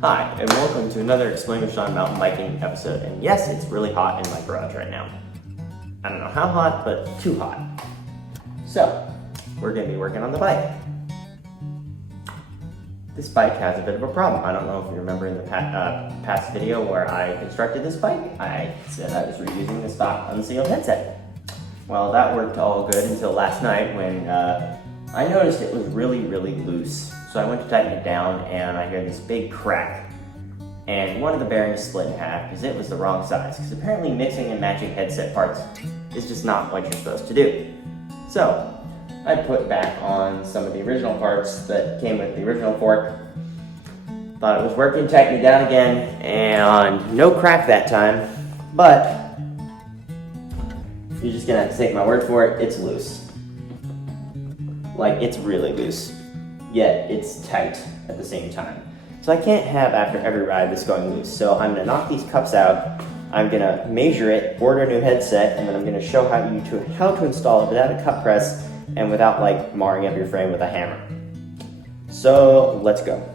Hi, and welcome to another Explain Sean mountain biking episode. And yes, it's really hot in my garage right now. I don't know how hot, but too hot. So, we're going to be working on the bike. This bike has a bit of a problem. I don't know if you remember in the past video where I constructed this bike, I said I was reusing the stock unsealed headset. Well, that worked all good until last night when I noticed it was really loose. So I went to tighten it down and I hear this big crack. And one of the bearings split in half because it was the wrong size. Because apparently mixing and matching headset parts is just not what you're supposed to do. So I put back on some of the original parts that came with the original fork. Thought it was working, tightened it down again, and no crack that time. But you're just gonna have to take my word for it, it's loose. Like, it's really loose. Yet it's tight at the same time. So I can't have after every ride this going loose. So I'm gonna knock these cups out, I'm gonna measure it, order a new headset, and then I'm gonna show how to install it without a cup press and without like marring up your frame with a hammer. So let's go.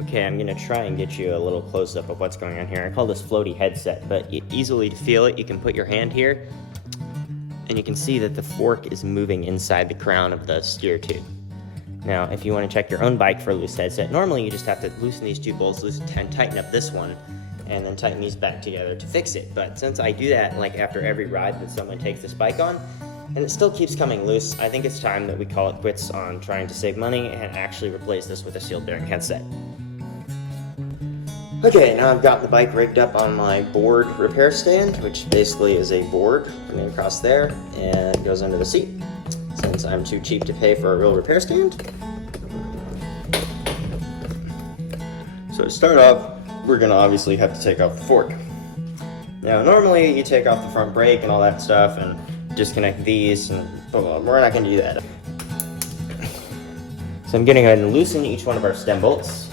Okay, I'm gonna try and get you a little close up of what's going on here. I call this Floaty Headset, but easily to feel it, you can put your hand here and you can see that the fork is moving inside the crown of the steer tube. Now, if you want to check your own bike for a loose headset, normally you just have to loosen these two bolts, tighten up this one, and then tighten these back together to fix it. But since I do that like after every ride that someone takes this bike on, and it still keeps coming loose, I think it's time that we call it quits on trying to save money and actually replace this with a sealed bearing headset. Okay, now I've got the bike rigged up on my board repair stand, which basically is a board running across there and it goes under the seat. Since I'm too cheap to pay for a real repair stand. So to start off, we're gonna obviously have to take off the fork. Now normally you take off the front brake and all that stuff and disconnect these, and we're not gonna do that. So I'm gonna go ahead and loosen each one of our stem bolts.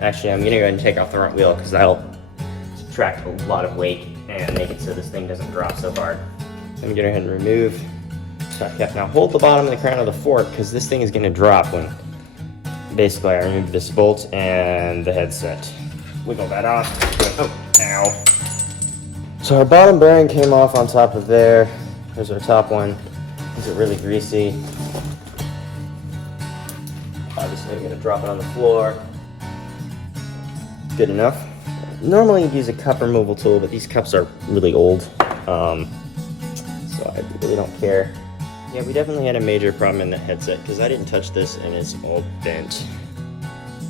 Actually, I'm gonna go ahead and take off the front wheel because that'll subtract a lot of weight and make it so this thing doesn't drop so hard. So I'm gonna go ahead and remove. Now hold the bottom of the crown of the fork because this thing is going to drop when basically I remove this bolt and the headset. Wiggle that off. Oh, ow. So our bottom bearing came off on top of there. Here's our top one. These are really greasy. Obviously I'm going to drop it on the floor. Good enough. Normally you'd use a cup removal tool, but these cups are really old. So I really don't care. Yeah, we definitely had a major problem in the headset because I didn't touch this and it's all bent.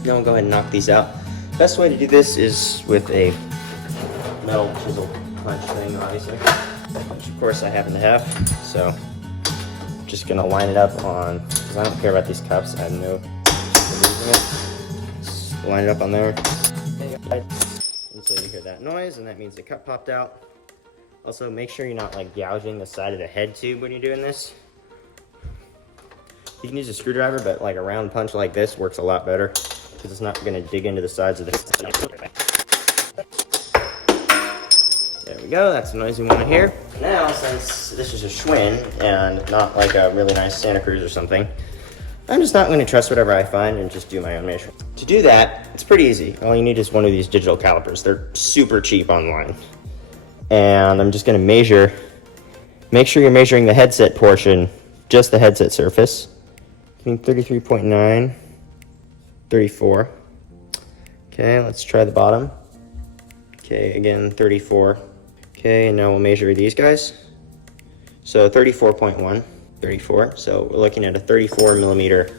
Now I'll go ahead and knock these out. Best way to do this is with a metal chisel punch thing, obviously, which of course I happen to have. So I'm just gonna line it up on, because I don't care about these cups, I have no using it. Just line it up on there. And so you hear that noise, and that means the cup popped out. Also, make sure you're not like gouging the side of the head tube when you're doing this. You can use a screwdriver, but like a round punch like this works a lot better because it's not going to dig into the sides of the head. There we go, that's the noise we want to hear. Now, since this is a Schwinn and not like a really nice Santa Cruz or something, I'm just not going to trust whatever I find and just do my own measurement. To do that, it's pretty easy. All you need is one of these digital calipers. They're super cheap online. And I'm just going to measure. Make sure you're measuring the headset portion, just the headset surface. I think 33.9, 34. Okay, let's try the bottom. Okay, again, 34. Okay, and now we'll measure these guys. So 34.1, 34. So we're looking at a 34 millimeter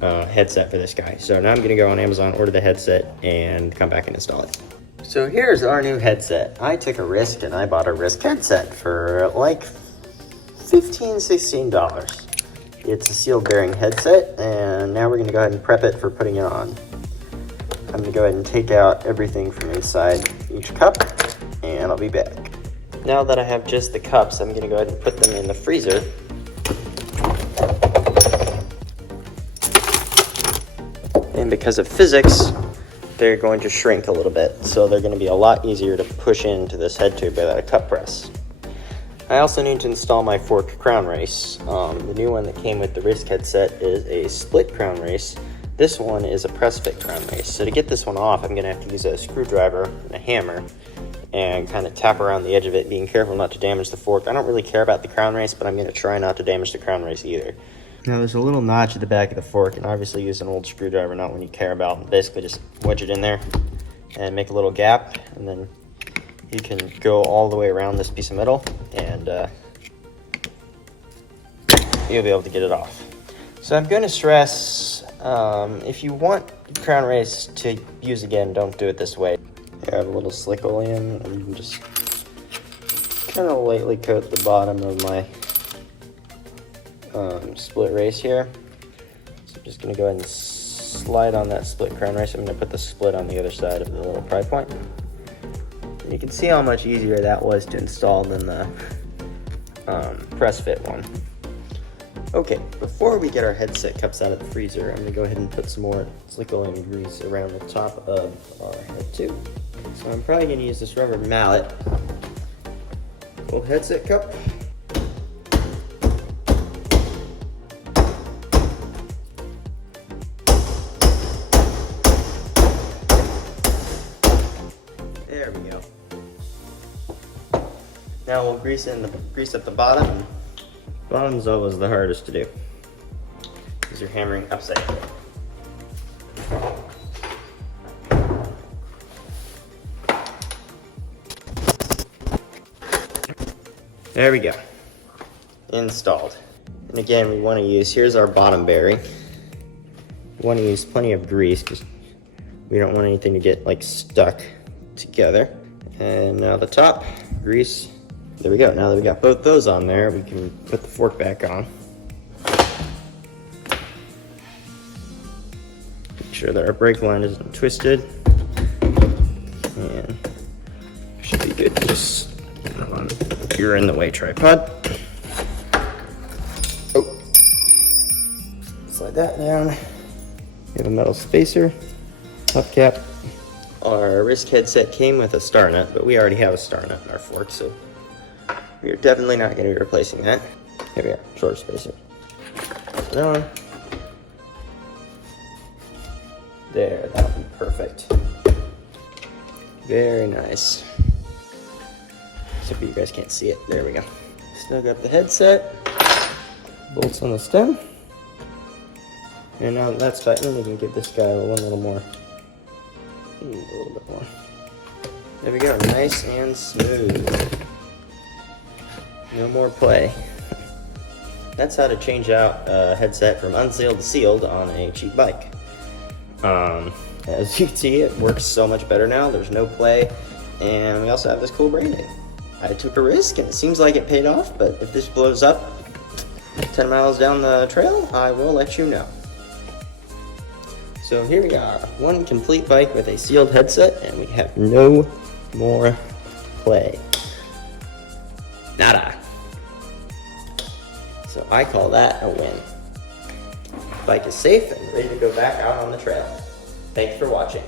headset for this guy. So now I'm going to go on Amazon, order the headset, and come back and install it. So here's our new headset. I took a risk and I bought a Risk headset for like $15, $16. It's a sealed bearing headset, and now we're gonna go ahead and prep it for putting it on. I'm gonna go ahead and take out everything from inside each cup, and I'll be back. Now that I have just the cups, I'm gonna go ahead and put them in the freezer. And because of physics, they're going to shrink a little bit, so they're going to be a lot easier to push into this head tube without a cup press. I also need to install my fork crown race. The new one that came with the Risk headset is a split crown race This one is a press fit crown race. So to get this one off, I'm gonna have to use a screwdriver and a hammer and kind of tap around the edge of it, being careful not to damage the fork. I don't really care about the crown race, but I'm gonna try not to damage the crown race either. Now there's a little notch at the back of the fork, and obviously use an old screwdriver, not one you care about. Basically just wedge it in there and make a little gap, and then you can go all the way around this piece of metal, and you'll be able to get it off. So I'm going to stress, if you want crown race to use again, don't do it this way. I have a little slick oleum, and you can just kind of lightly coat the bottom of my split race here. So I'm just going to go ahead and slide on that split crown race. I'm going to put the split on the other side of the little pry point. And you can see how much easier that was to install than the press fit one. Okay, before we get our headset cups out of the freezer, I'm going to go ahead and put some more slick oleum grease around the top of our head tube. So I'm probably going to use this rubber mallet. Little headset cup. There we go. Now we'll grease up the bottom. Bottom's always the hardest to do because you're hammering upside down. There we go. Installed. And again, we want to use, here's our bottom bearing. We want to use plenty of grease because we don't want anything to get like stuck together. And now the top, grease. There we go. Now that we got both those on there, we can put the fork back on. Make sure that our brake line isn't twisted. And should be good. Just you're in the way, tripod. Oh. Slide that down. We have a metal spacer, top cap. Our wrist headset came with a star nut, but we already have a star nut in our fork, so we're definitely not going to be replacing that. Here we are, short spacer. Put it on. There, that'll be perfect. Very nice. Except you guys can't see it. There we go. Snug up the headset. Bolts on the stem. And now that that's tightened, we can give this guy one little more. A little bit more. There we go, nice and smooth. No more play. That's how to change out a headset from unsealed to sealed on a cheap bike. As you can see, it works so much better now. There's no play, and we also have this cool branding. I took a risk, and it seems like it paid off, but if this blows up 10 miles down the trail, I will let you know. So here we are, one complete bike with a sealed headset, and we have no more play. Nada. So I call that a win. Bike is safe and ready to go back out on the trail. Thanks for watching.